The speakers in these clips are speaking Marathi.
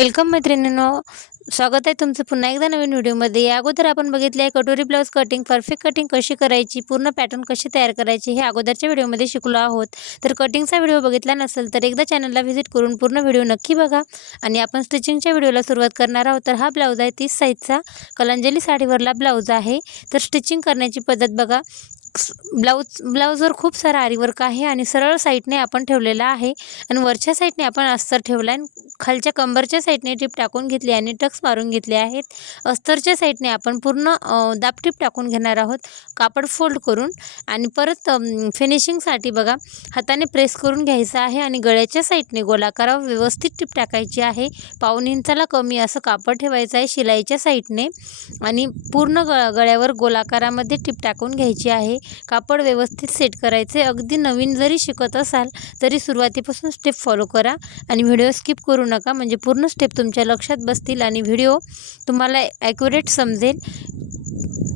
वेलकम मैत्रिणींनो, स्वागत आहे तुमचं पुन्हा एकदा नवीन व्हिडिओमध्ये। या अगोदर आपण बघितले आहे कटोरी ब्लाउज कटिंग, परफेक्ट कटिंग कशी करायची, पूर्ण पॅटर्न कशी तयार करायची हे अगोदरच्या व्हिडिओमध्ये शिकलो आहोत। तर कटिंगचा व्हिडिओ बघितला नसेल तर एकदा चॅनलला व्हिजिट करून पूर्ण व्हिडिओ नक्की बघा। आणि आपण स्टिचिंगच्या व्हिडिओला सुरुवात करणार आहोत। तर हा ब्लाउज आहे 30 साईजचा कलांजली साडीवरला ब्लाउज आहे। तर स्टिचिंग करण्याची पद्धत बघा। ब्लाउजवर खूप सारा आरी वर्क आहे आणि सरळ साईडने आपण ठेवलेला आहे आणि वरच्या साईडने आपण अस्तर ठेवला आहे। खालच्या कंबरच्या साईडने टिप टाकून घेतली आणि टक्स मारून घेतले आहेत। अस्तरच्या साईडने आपण पूर्ण दाब टाकून घेणार आहोत कापड फोल्ड करून। आणि परत फिनिशिंगसाठी बघा हाताने प्रेस करून घ्यायचं आहे आणि गळ्याच्या साईडने गोलाकारावर व्यवस्थित टिप टाकायची आहे। पाऊण इंचाला कमी असं कापड ठेवायचं आहे शिलाईच्या साईडने आणि पूर्ण गळ्यावर गोलाकारामध्ये टिप टाकून घ्यायची आहे। कापड व्यवस्थित सेट करायचे। अगदी नवीन जरी शिकत असाल तरी सुरुवातीपासून स्टेप फॉलो करा आणि व्हिडिओ स्किप करू नका, म्हणजे पूर्ण स्टेप तुमच्या लक्षात बसतील आणि व्हिडिओ तुम्हाला ॲक्युरेट समजेल।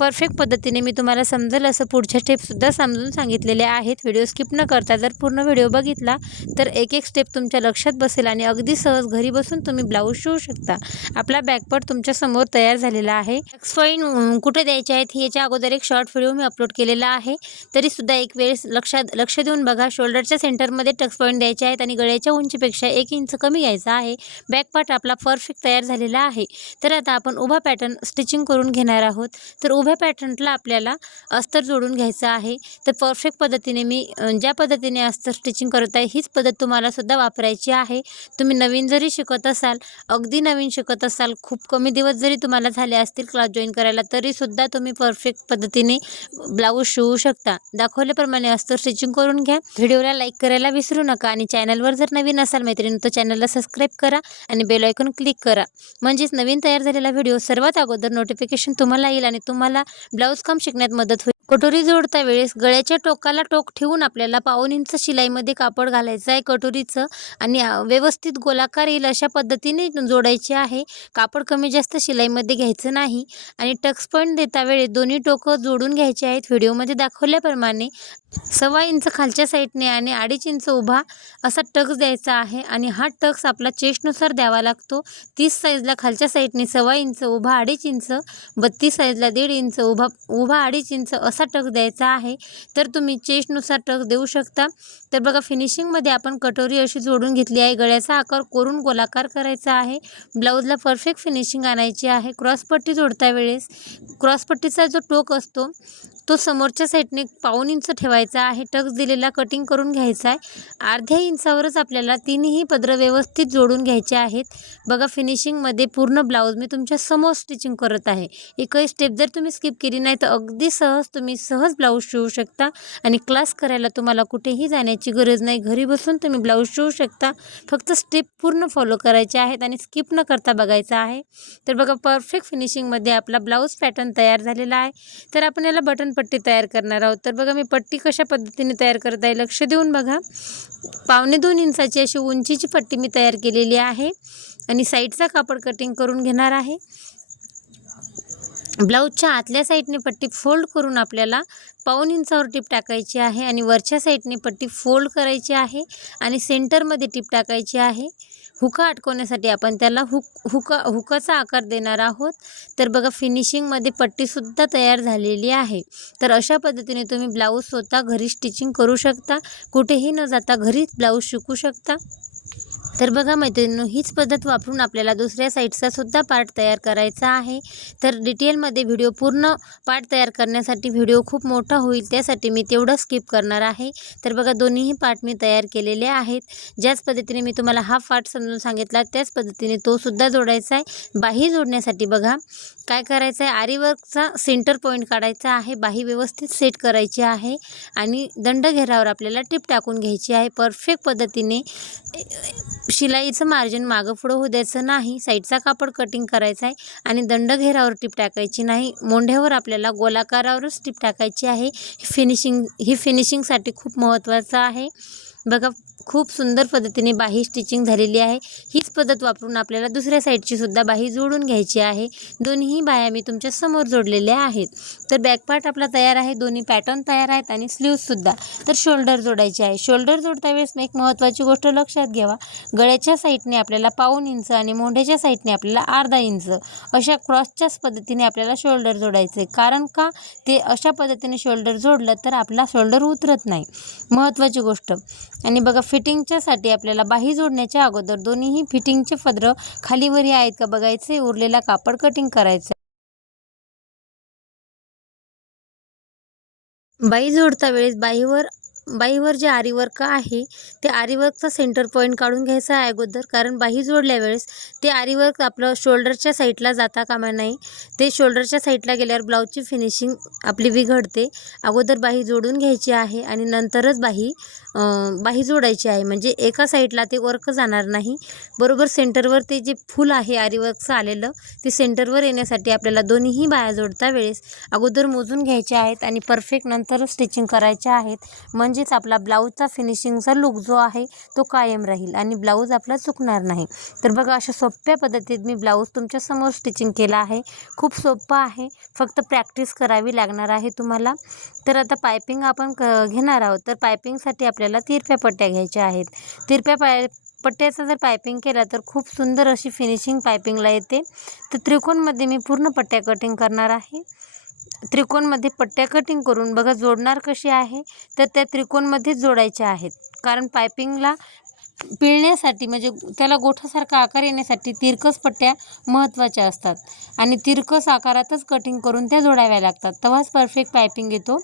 परफेक्ट पद्धतीने मी तुम्हाला समजेल असं पुढच्या स्टेपसुद्धा समजून सांगितलेले आहेत। व्हिडिओ स्किप न करता जर पूर्ण व्हिडिओ बघितला तर एक एक स्टेप तुमच्या लक्षात बसेल आणि अगदी सहज घरी बसून तुम्ही ब्लाऊज शिवू शकता। आपला बॅकपार्ट तुमच्या समोर तयार झालेला आहे। टक्स पॉईंट कुठे द्यायचे आहेत याच्या अगोदर एक शॉर्ट व्हिडिओ मी अपलोड केलेला आहे, तरीसुद्धा एक वेळेस लक्ष देऊन बघा। शोल्डरच्या सेंटरमध्ये टक्स पॉईंट द्यायचे आहेत आणि गळ्याच्या उंचीपेक्षा 1 इंच कमी घ्यायचा आहे। बॅकपार्ट आपला परफेक्ट तयार झालेला आहे। तर आता आपण उभा पॅटर्न स्टिचिंग करून घेणार आहोत। तर उभ्या पॅटर्नला आपल्याला अस्तर जोडून घ्यायचं आहे। तर परफेक्ट पद्धतीने मी ज्या पद्धतीने अस्तर स्टिचिंग करत आहे हीच पद्धत तुम्हाला सुद्धा वापरायची आहे। तुम्ही नवीन जरी शिकत असाल, अगदी नवीन शिकत असाल, खूप कमी दिवस जरी तुम्हाला झाले असतील क्लास जॉईन करायला, तरीसुद्धा तुम्ही परफेक्ट पद्धतीने ब्लाऊज शिवू शकता। दाखवल्याप्रमाणे अस्तर स्टिचिंग करून घ्या। व्हिडिओला लाईक करायला विसरू नका आणि चॅनलवर जर नवीन असाल मैत्रिणी तर चॅनलला सबस्क्राईब करा आणि बेल आयकॉन क्लिक करा, म्हणजेच नवीन तयार झालेला व्हिडिओ सर्वात अगोदर नोटिफिकेशन तुम्हाला येईल आणि तुम्हाला ब्लाऊज काम शिकण्यात मदत होईल। कटोरी जोडता वेळेस गळ्याच्या टोकाला टोक ठेवून आपल्याला पाऊण इंच शिलाईमध्ये कापड घालायचं आहे कटोरीचं आणि व्यवस्थित गोलाकार येईल अशा पद्धतीने जोडायचे आहे। कापड कमी जास्त शिलाईमध्ये घ्यायचं नाही आणि टक्स पॉईंट देता वेळेस दोन्ही टोकं जोडून घ्यायचे आहेत व्हिडिओमध्ये दाखवल्याप्रमाणे। 1.25 इंच खालच्या साईडने आणि 2.5 इंच उभा असा टक्स द्यायचा आहे आणि हा टक्स आपला चेस्टनुसार द्यावा लागतो। 30 साईजला खालच्या साईडने 1.25 इंच उभा 2.5 इंच, 32 साईजला 1.5 इंच उभा 2.5 इंच असा टक्स द्यायचा आहे। तर तुम्ही चेस्टनुसार टक्स देऊ शकता। तर बघा फिनिशिंगमध्ये आपण कटोरी अशी जोडून घेतली आहे। गळ्याचा आकार कोरून गोलाकार करायचा आहे। ब्लाऊजला परफेक्ट फिनिशिंग आणायची आहे। क्रॉसपट्टी जोडता वेळेस क्रॉसपट्टीचा जो टोक असतो तो समोरच्या साईडने पाऊण इंच ठेवायचा आहे। टक्स दिलेला कटिंग करून घ्यायचा आहे। अर्ध्या इंचावरच आपल्याला तिन्ही पदर व्यवस्थित जोडून घ्यायचे आहेत। बघा फिनिशिंगमध्ये पूर्ण ब्लाऊज मी तुमच्या समोर स्टिचिंग करत आहे। एकही स्टेप जर तुम्ही स्किप केली नाही तर अगदी तुम्ही सहज ब्लाऊज शिवू शकता आणि क्लास करायला तुम्हाला कुठेही जाण्याची गरज नाही। घरी बसून तुम्ही ब्लाऊज शिवू शकता। फक्त स्टेप पूर्ण फॉलो करायचे आहेत आणि स्किप न करता बघायचं आहे। तर बघा परफेक्ट फिनिशिंगमध्ये आपला ब्लाऊज पॅटर्न तयार झालेला आहे। तर आपण याला बटन पट्टी तयार करणार आहोत। तर बघा मी पट्टी कशा पद्धतीने तयार करत आहे लक्ष देऊन बघा। 1.25 इंचाची अशी उंचीची पट्टी मी तयार केलेली आहे आणि साईडचा कापड कटिंग करून घेणार आहे। ब्लाऊजच्या आतल्या साईडने पट्टी फोल्ड करून आपल्याला पाऊण इंचावर टिप टाकायची आहे आणि वरच्या साईडने पट्टी फोल्ड करायची आहे आणि सेंटरमध्ये टिप टाकायची आहे। हुका अटकवण्यासाठी आपण त्याला हुकाचा आकार देणार आहोत। तर बघा फिनिशिंगमध्ये पट्टीसुद्धा तयार झालेली आहे। तर अशा पद्धतीने तुम्ही ब्लाऊज स्वतः घरी स्टिचिंग करू शकता। कुठेही न जाता घरीच ब्लाऊज शिकू शकता। तर बघा मैत्रिणींनो, हीच पद्धत वापरून आपल्याला दुसऱ्या साईडचा सुद्धा पार्ट तयार करायचा आहे। तर डिटेलमध्ये व्हिडिओ पूर्ण पार्ट तयार करण्यासाठी व्हिडिओ खूप मोठा होईल, त्यासाठी मी तेवढं स्किप करणार आहे। तर बघा दोन्हीही पार्ट मी तयार केलेले आहेत। ज्याच पद्धतीने मी तुम्हाला हा पार्ट समजून सांगितला त्याच पद्धतीने तो सुद्धा जोडायचा आहे। बाही जोडण्यासाठी बघा काय करायचं आहे, आरी वर्कचा सेंटर पॉईंट काढायचा आहे। बाही व्यवस्थित सेट करायची आहे आणि दंड घेरावर आपल्याला टिप टाकून घ्यायची आहे। परफेक्ट पद्धतीने शिलाईचं मार्जिन मागं पुढं होऊ द्यायचं नाही। साईडचा कापड कटिंग करायचा आहे आणि दंड घेरावर टिप टाकायची नाही। मोंढ्यावर आपल्याला गोलाकारावरच टिप टाकायची आहे। ही फिनिशिंगसाठी खूप महत्त्वाचं आहे। बघा खूप सुंदर पद्धतीने बाही स्टिचिंग झालेली आहे। हीच पद्धत वापरून आपल्याला दुसऱ्या साईडची सुद्धा बाही जोडून घ्यायची आहे। दोन्ही बाह्या मी तुमच्या समोर जोडलेल्या आहेत। तर बॅक पार्ट आपला तयार आहे, दोन्ही पॅटर्न तयार आहेत आणि स्लीव्हसुद्धा। तर शोल्डर जोडायचे आहे। शोल्डर जोडता वेळेस एक महत्त्वाची गोष्ट लक्षात घ्यावा, गळ्याच्या साईडने आपल्याला 1/4 इंच आणि मोंढ्याच्या साईडने आपल्याला अर्धा इंच अशा क्रॉसच्याच पद्धतीने आपल्याला शोल्डर जोडायचे आहे। कारण का ते अशा पद्धतीने शोल्डर जोडलं तर आपला शोल्डर उतरत नाही, महत्त्वाची गोष्ट। आणि बघा फिटिंगच्यासाठी आपल्याला बाही जोडण्याच्या अगोदर दोन्हीही फिटिंगचे पदरं खालीवरी आहेत का बघायचे, उरलेला कापड कटिंग करायचं। बाही जोडता वेळेस बाहीवर जे आरीवर्क आहे ते आरीवर्कचा सेंटर पॉईंट काढून घ्यायचा आहे अगोदर, कारण बाही जोडल्या वेळेस ते आरीवर्क आपलं शोल्डरच्या साईडला जाता कामा नाही। ते शोल्डरच्या साईडला गेल्यावर ब्लाऊजची फिनिशिंग आपली बिघडते। अगोदर बाही जोडून घ्यायची आहे आणि नंतरच बाही जोडायची आहे, म्हणजे एका साईडला ते वर्क जाणार नाही। बरोबर सेंटरवर ते जे फूल आहे आरीवर्कचं आलेलं ते सेंटरवर येण्यासाठी आपल्याला दोन्हीही बाह्या जोडता वेळेस अगोदर मोजून घ्यायच्या आहेत आणि परफेक्ट नंतरच स्टिचिंग करायच्या आहेत। म्हणजेच आपला ब्लाऊजचा फिनिशिंगचा लुक जो आहे तो कायम राहील आणि ब्लाऊज आपला चुकणार नाही। तर बघा अशा सोप्या पद्धतीत मी ब्लाऊज तुमच्यासमोर स्टिचिंग केला आहे। खूप सोपं आहे, फक्त प्रॅक्टिस करावी लागणार आहे तुम्हाला। तर आता पायपिंग आपण घेणार आहोत। तर पायपिंगसाठी आपल्याला तिरप्या पट्ट्या घ्यायच्या आहेत। पट्ट्याचं जर पायपिंग केला तर खूप सुंदर अशी फिनिशिंग पायपिंगला येते। तर त्रिकोणमध्ये मी पूर्ण पट्ट्या कटिंग करणार आहे। त्रिकोणमध्ये पट्ट्या कटिंग करून बघा जोडणार कशी आहे, तर त्या त्रिकोणमध्येच जोडायच्या आहेत। कारण पायपिंगला पिळण्यासाठी म्हणजे त्याला गोठासारखा आकार येण्यासाठी तिरकस पट्ट्या महत्त्वाच्या असतात आणि तिरकस आकारातच कटिंग करून त्या जोडाव्या लागतात, तेव्हाच परफेक्ट पायपिंग येतो।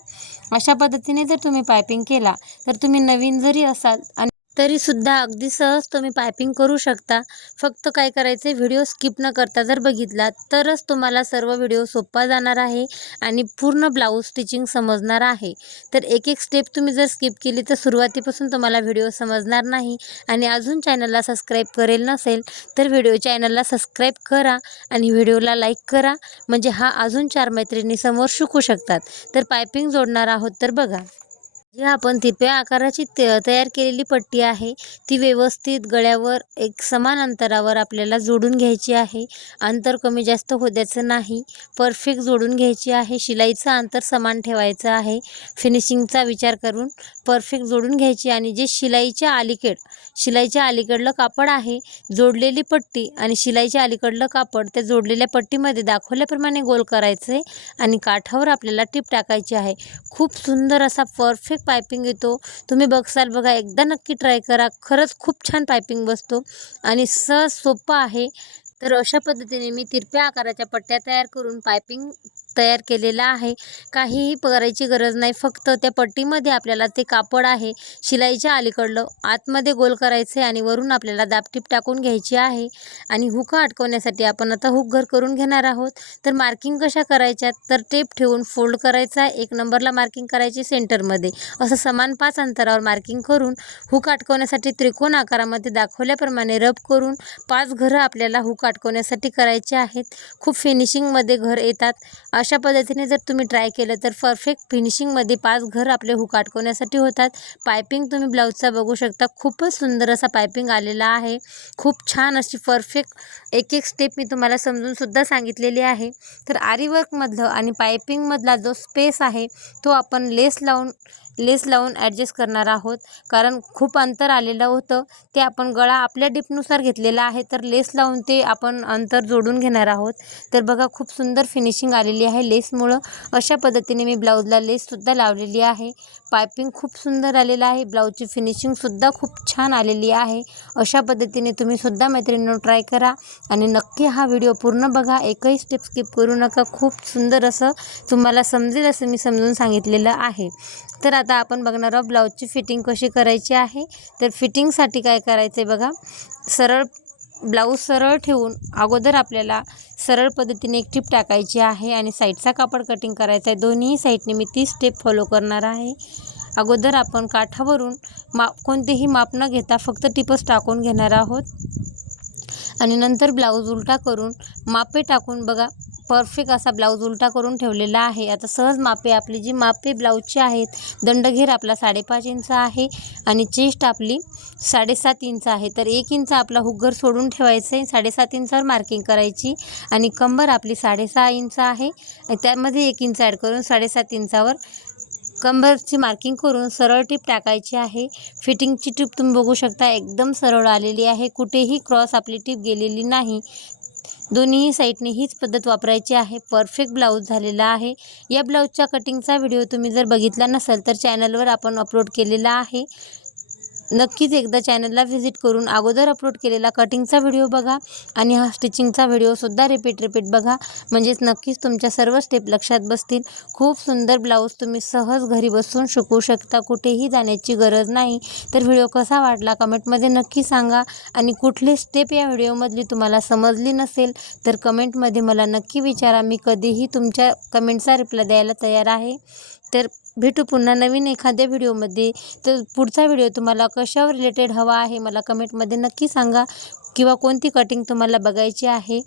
अशा पद्धतीने जर तुम्ही पायपिंग केला तर तुम्ही नवीन जरी असाल आणि तरीसुद्धा अगदी सहज तुम्ही पायपिंग करू शकता। फक्त काय करायचं आहे, व्हिडिओ स्किप न करता जर बघितला तरच तुम्हाला सर्व व्हिडिओ सोपा जाणार आहे आणि पूर्ण ब्लाऊज स्टिचिंग समजणार आहे। तर एक एक स्टेप तुम्ही जर स्किप केली तर सुरुवातीपासून तुम्हाला व्हिडिओ समजणार नाही। आणि अजून चॅनलला सबस्क्राईब करेल नसेल तर चॅनलला सबस्क्राईब करा आणि व्हिडिओला लाईक करा, म्हणजे हा अजून 4 मैत्रिणी समोर शिकू शकतात। तर पायपिंग जोडणार आहोत, तर बघा जे आपण तिरप्या आकाराची तयार केलेली पट्टी आहे ती व्यवस्थित गळ्यावर एक समान अंतरावर आपल्याला जोडून घ्यायची आहे। अंतर कमी जास्त होऊ द्यायचं नाही, परफेक्ट जोडून घ्यायची आहे। शिलाईचं अंतर समान ठेवायचं आहे, फिनिशिंगचा विचार करून परफेक्ट जोडून घ्यायची। आणि जे शिलाईच्या अलीकडलं कापड आहे, जोडलेली पट्टी आणि शिलाईच्या अलीकडलं कापड त्या जोडलेल्या पट्टीमध्ये दाखवल्याप्रमाणे गोल करायचे आणि काठावर आपल्याला टीप टाकायची आहे। खूप सुंदर असा परफेक्ट पायपिंग येतो, तुम्ही बघसाल बघा, एकदा नक्की ट्राय करा, खरंच खूप छान पायपिंग बसतो आणि सहज सोपं आहे। तर अशा पद्धतीने मी तिरप्या आकाराच्या पट्ट्या तयार करून पायपिंग तयार केलेला आहे। काहीही करायची गरज नाही, फक्त त्या पट्टीमध्ये आपल्याला ते कापड आहे शिलाईच्या अलीकडलं आतमध्ये गोल करायचे आणि वरून आपल्याला दाबटीप टाकून घ्यायची आहे। आणि हुक अटकवण्यासाठी आपण आता हुक घर करून घेणार आहोत। तर मार्किंग कशा करायच्या, तर टेप ठेवून फोल्ड करायचा, 1 नंबरला मार्किंग करायची सेंटरमध्ये, असं समान 5 अंतरावर मार्किंग करून हुक अटकवण्यासाठी त्रिकोण आकारामध्ये दाखवल्याप्रमाणे रब करून 5 घरं आपल्याला हुक अटकवण्यासाठी करायचे आहेत। खूप फिनिशिंगमध्ये घर येतात। अशा पद्धतीने जर तुम्ही ट्राय केलं तर परफेक्ट फिनिशिंगमध्ये 5 घर आपले हुक अटकवण्यासाठी होतात। पायपिंग तुम्ही ब्लाऊजचा बघू शकता, खूपच सुंदर असा पायपिंग आलेला आहे। खूप छान अशी परफेक्ट एक एक स्टेप मी तुम्हाला समजूनसुद्धा सांगितलेली आहे। तर आरीवर्कमधलं आणि पायपिंगमधला जो स्पेस आहे तो आपण लेस लावून ॲडजस्ट करणार आहोत, कारण खूप अंतर आलेलं होतं ते आपण गळा आपल्या डिपनुसार घेतलेला आहे, तर लेस लावून ते आपण अंतर जोडून घेणार आहोत। तर बघा खूप सुंदर फिनिशिंग आलेली आहे लेसमुळं। अशा पद्धतीने मी ब्लाऊजला लेससुद्धा लावलेली आहे। पायपिंग खूप सुंदर आलेलं आहे, ब्लाऊजची फिनिशिंगसुद्धा खूप छान आलेली आहे। अशा पद्धतीने तुम्हीसुद्धा मैत्रिणींनो ट्राय करा आणि नक्की हा व्हिडिओ पूर्ण बघा, एकही स्टेप स्किप करू नका। खूप सुंदर असं तुम्हाला समजेल असं मी समजून सांगितलेलं आहे। तर आता आपण बघणार आहोत ब्लाऊजची फिटिंग कशी करायची आहे। तर फिटिंगसाठी काय करायचं आहे बघा, ब्लाऊज सरळ ठेवून अगोदर आपल्याला सरळ पद्धतीने एक टीप टाकायची आहे आणि साईडचा कापड कटिंग करायचा आहे। दोन्ही साईडने मी 30 स्टेप फॉलो करणार आहे। अगोदर आपण काठावरून कोणतेही माप न घेता फक्त टिपच टाकून घेणार आहोत आणि नंतर ब्लाऊज उलटा करून मापे टाकून बघा परफेक्ट असा ब्लाऊज उलटा करून ठेवलेला आहे। आता सहज मापे आपली जी मापे ब्लाऊजची आहेत, दंडघेर आपला 5.5 इंच आहे आणि चेस्ट आपली 7.5 इंच आहे। तर 1 इंच आपला हुग्गर सोडून ठेवायचं आहे, 7.5 इंचावर मार्किंग करायची आणि कंबर आपली 6.5 इंच आहे आणि त्यामध्ये 1 इंच ॲड करून 7.5 इंचावर कंबरची मार्किंग करून सरळ टीप टाकायची आहे। फिटिंगची टीप तुम्ही बघू शकता एकदम सरळ आलेली आहे, कुठेही क्रॉस आपली टीप गेलेली नाही। दोन्ही साईडने हीच पद्धत वापरायची आहे। परफेक्ट ब्लाऊज झालेला आहे। या ब्लाऊजच्या कटिंगचा व्हिडिओ तुम्ही जर बघितला नसेल तर चॅनलवर आपण अपलोड केलेला आहे, नक्कीच एकदा चॅनलला व्हिजिट करून अगोदर अपलोड केलेला कटिंगचा व्हिडिओ बघा आणि हा स्टिचिंगचा व्हिडिओसुद्धा रिपीट बघा, म्हणजेच नक्कीच तुमच्या सर्व स्टेप लक्षात बसतील। खूप सुंदर ब्लाऊज तुम्ही सहज घरी बसून शिकू शकता, कुठेही जाण्याची गरज नाही। तर व्हिडिओ कसा वाटला कमेंटमध्ये नक्की सांगा आणि कुठली स्टेप या व्हिडिओमधली तुम्हाला समजली नसेल तर कमेंटमध्ये मला नक्की विचारा, मी कधीही तुमच्या कमेंटचा रिप्लाय द्यायला तयार आहे। तर भेटू पुन्हा नवीन एखाद्या व्हिडिओमध्ये। तर पुढचा व्हिडिओ तुम्हाला कशावर रिलेटेड हवा आहे मला कमेंटमध्ये नक्की सांगा किंवा कोणती कटिंग तुम्हाला बघायची आहे।